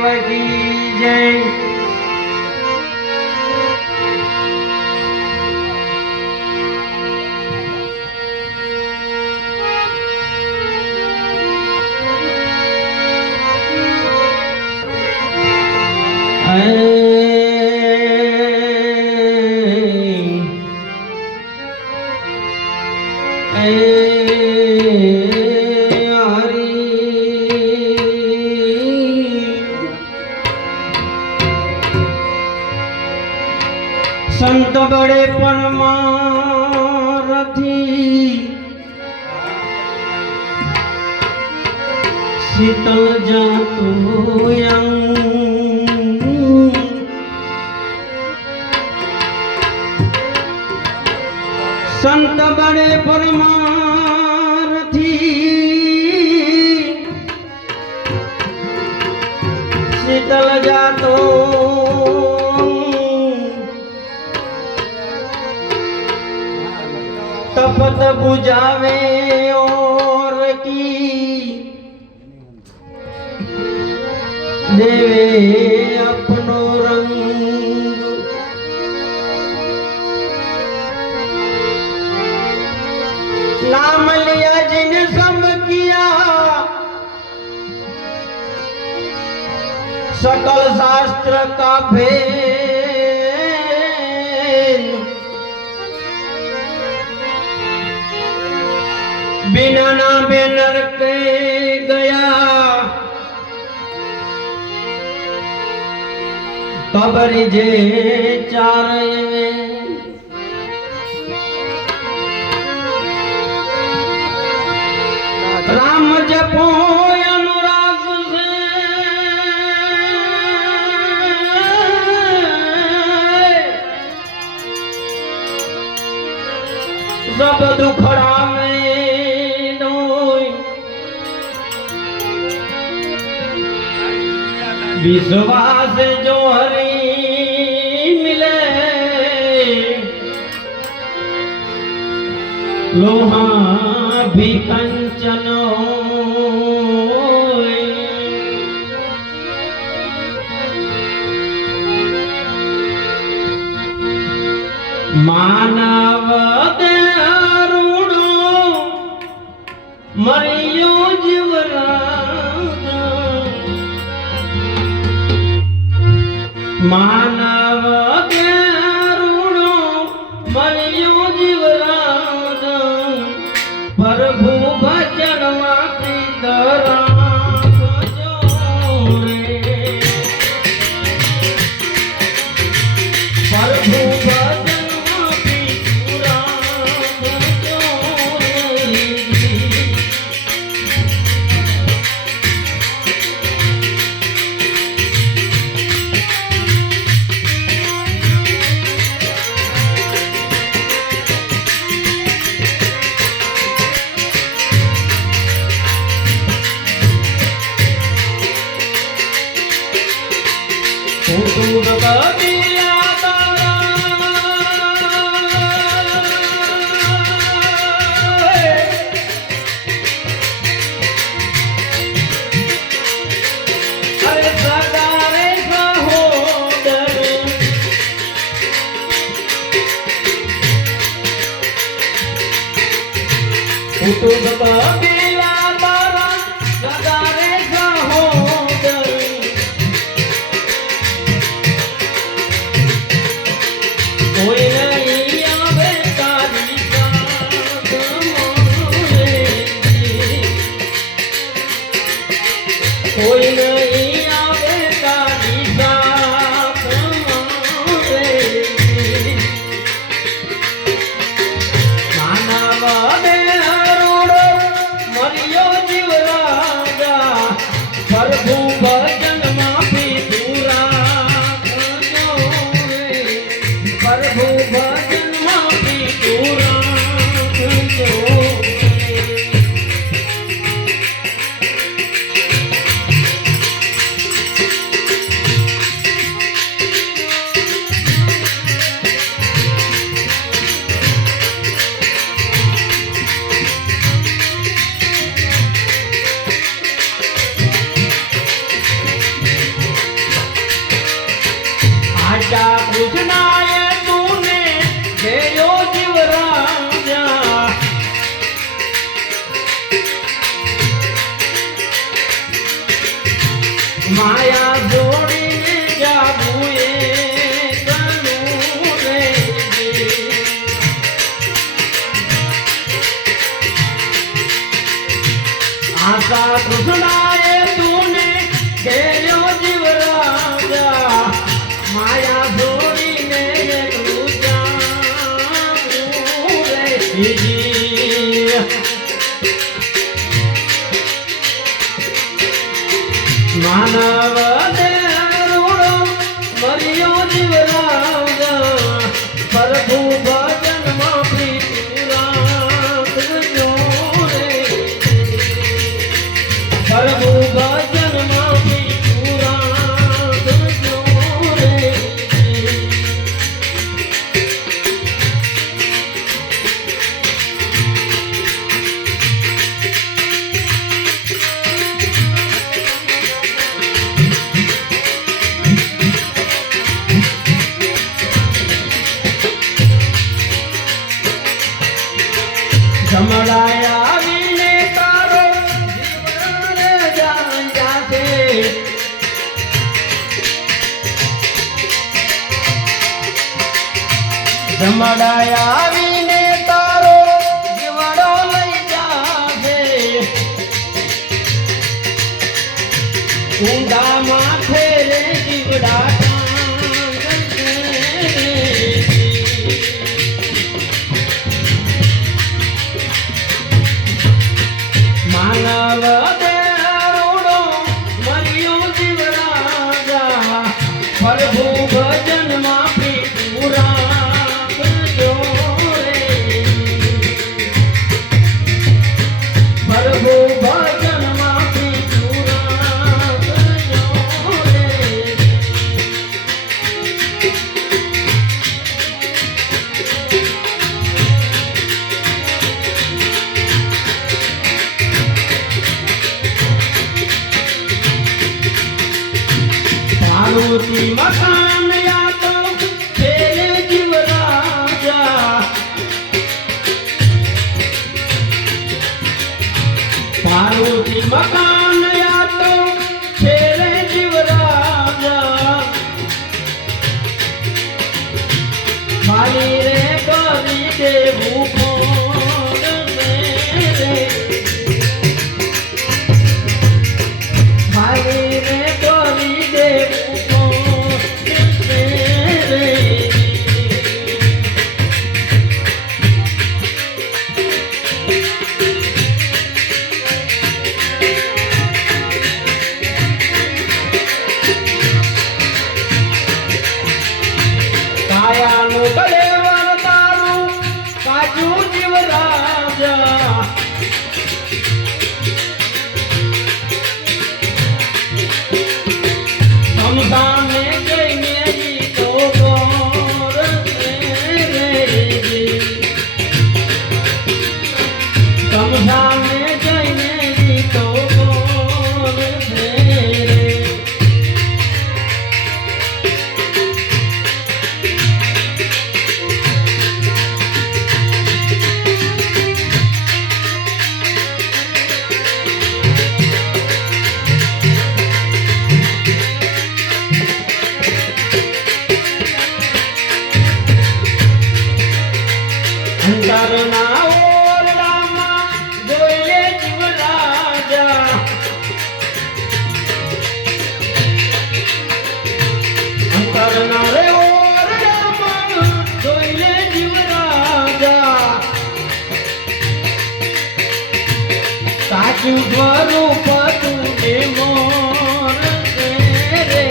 महादेव की जय। संत बड़े परमारथी शीतल जातु संत बड़े परमारथी शीतल जातो तपत बुझावे और की देवे अपनो रंग। नाम लिया जिन सब किया सकल शास्त्र का भेद। बिना नामे नरक गया कबर जे चारे में। राम जपो अनुराग से सब दुखड़ा में विश्वास जो हरि मिले लोहा भी कंचन मानव देरुणो मरियो जीवराज। मानव देरुणो मरियो जीवराज। प्रभु भजन माती दराम जोरे। प्रभु भजन माती दराम जोरे। માયા જોડીને જાવું એ કનું રે આશા કૃષ્ણાએ તુને ઘેર્યો જીવ રાજા માયા જોડીને એકલું જાવું રે માનવ દેરુડો મર્યો જીવ રાજા પ્રભુ ભજનમાં પ્રીતિ રાખજો રે પ્રભુ ભજનમાં પ્રીતિ રાખજો રે જમડાયા વિને તારો જીવન જાશે જમડાયા વિને તારો જીવડો લઈ જાશે ઊંડા માથે રે જીવડા માનવ દેરુડો મર્યો જીવ રાજા પ્રભુ ભજનમાં પ્રીતિ રાખજો રે પ્રભુ ભજનમાં પ્રીતિ રાખજો રે પાર્વતી મકાન યા તો છેલે જીવ રાજા પાર્વતી મકાન યા તો છેલે જીવ રાજા ખાલી રે કરી દેવું પડશે રે ખાલી રે કરી દેવું કાયાનું કલેવર તારું કાજુ જીવ રાજા સમસાને જઈને ગીતો ગોરસે રે સમસાને જઈને ગીતો ગોરસે રે અંતરના ઓરડામાં જોઈ જીવ રાજા અંતરના રે ઓરડામાં જોઈ જીવ રાજા સાચું સ્વરૂપ તુને મોરસે રે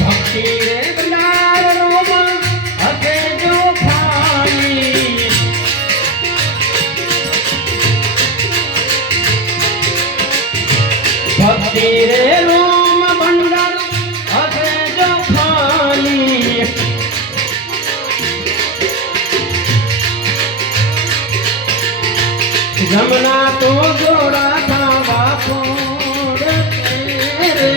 ભક્તિ રે ભંડારોમાં હશે જો ખાલી ભક્તિ રે રોમ ભંડાર હશે જો ખાલી જમના તો જોડા ખાવા પડશે રે.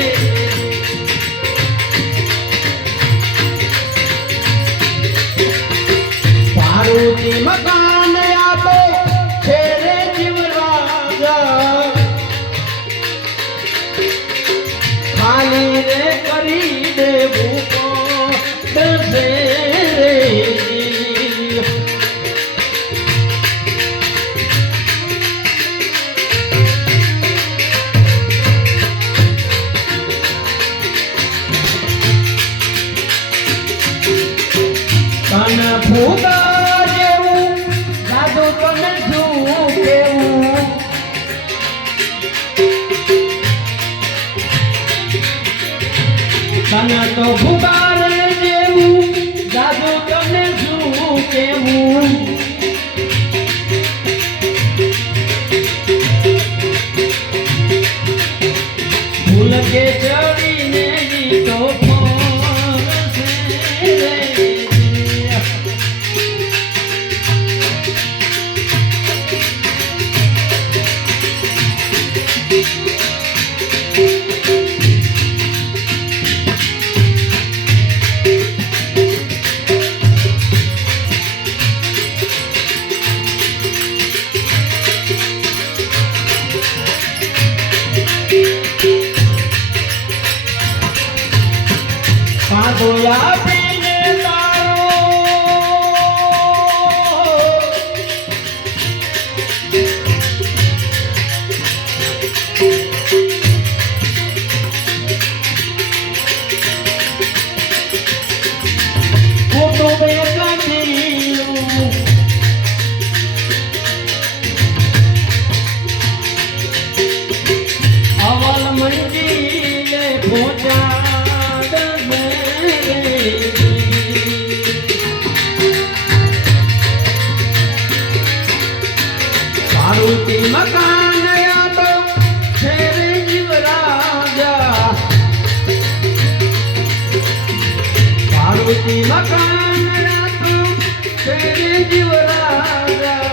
પારુતી મકાન આપો છે રે જીવરાજ, ખાલી રે કરી દેવું પડશે રે. તન ફૂગા જેવું જાદુ તને શું કેવું, તને તો ફૂગા જેવું જાદુ તને શું કેવું. ભૂલ કે ચડીને ઈ તો ફરશે રે. પાદોયા પીને તારો કુટુંબે કાઢીલું, અવલ મંજીલે પહોંચા પારુતી મકાન આપો છે રે જીવરાજા, પારુતી મકાન આપો છે રે જીવરાજા,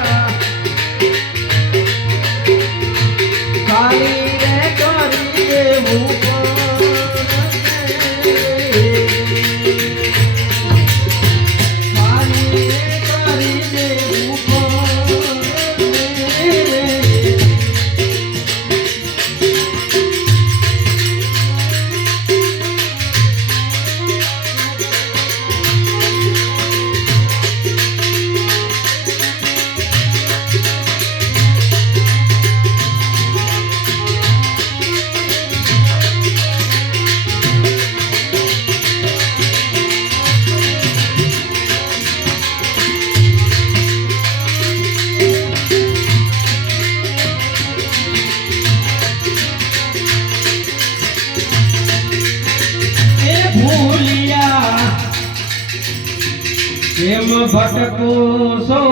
ખાલી રે કરી દેવું પડશે, ખાલી રે કરી દેવું પડશે. કેમ ભટકું છો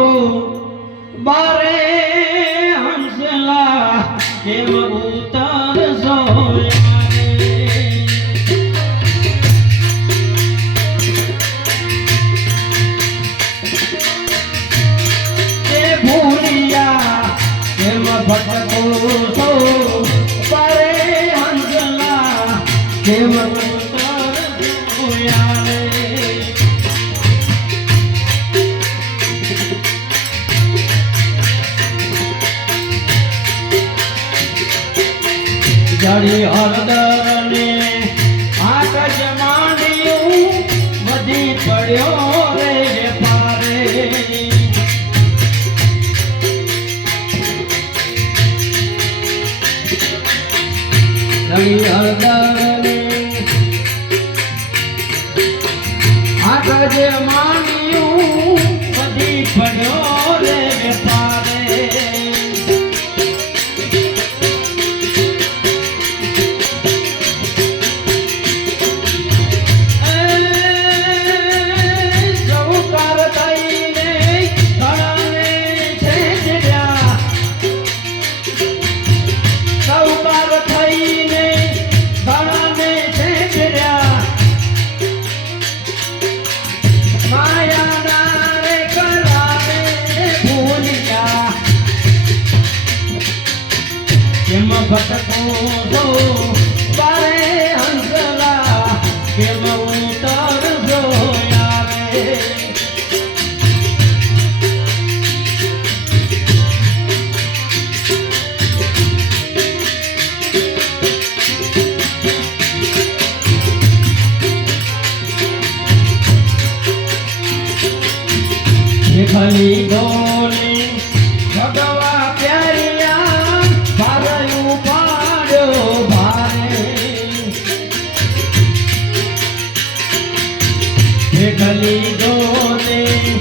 બારે હંસલા, કેમ ઉતરશો એ ભૂલિયા, કેમ ભટકું છો બારે હંસલા, કેમ ઉતરશો યારે. જડી હળદર ને આકાશ માંડ્યું બધી પડ્યો રે પારે. જડી હળદર ને આકાશ માંડ્યું બધી પડ્યો રે પારે. ભટકું છું તારે હંસલા કેમ ઉતરજો યારે ખલી ડોલી ભગવા પ્યારિયા ભારયું પાડ્યો ભારે ખલી ડોલી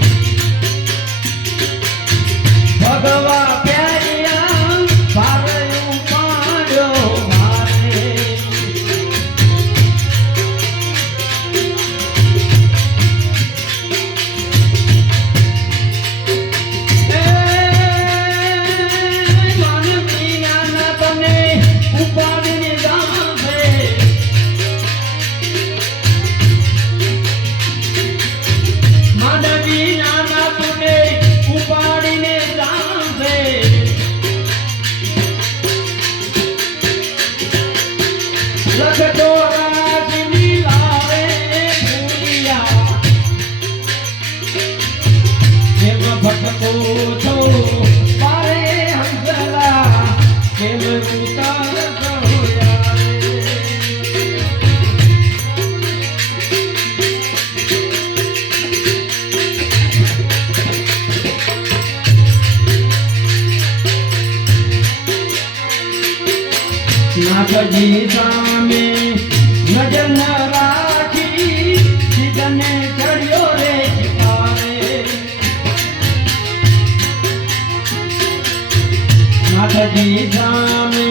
ભગવા પ્યારિયા ભારયું પાડ્યો ભારે ભટકું છું તારે હંસલા કેમ ઉતારજો યારે નાથજી સામે નજર ન રાખી સીધને ચડ્યો રે શિકારે નાથજી સામે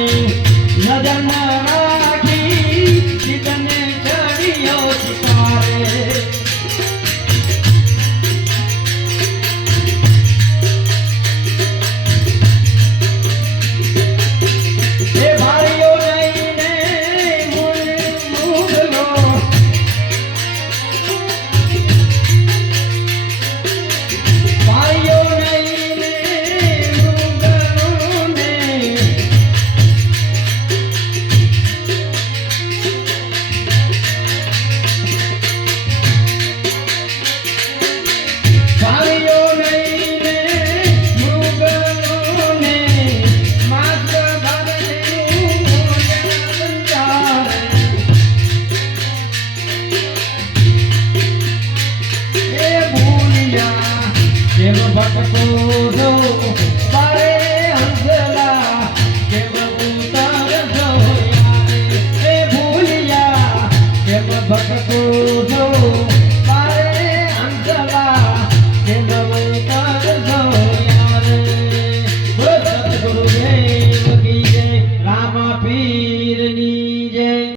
નજર ન રાખી સીધને ચડ્યો શિકારે કેમ ભટકું છું તારે હંસલા કેમ ઉતારજો યારે ભૂલિયા કેમ ભટકું છું તારે હંસલા કેમ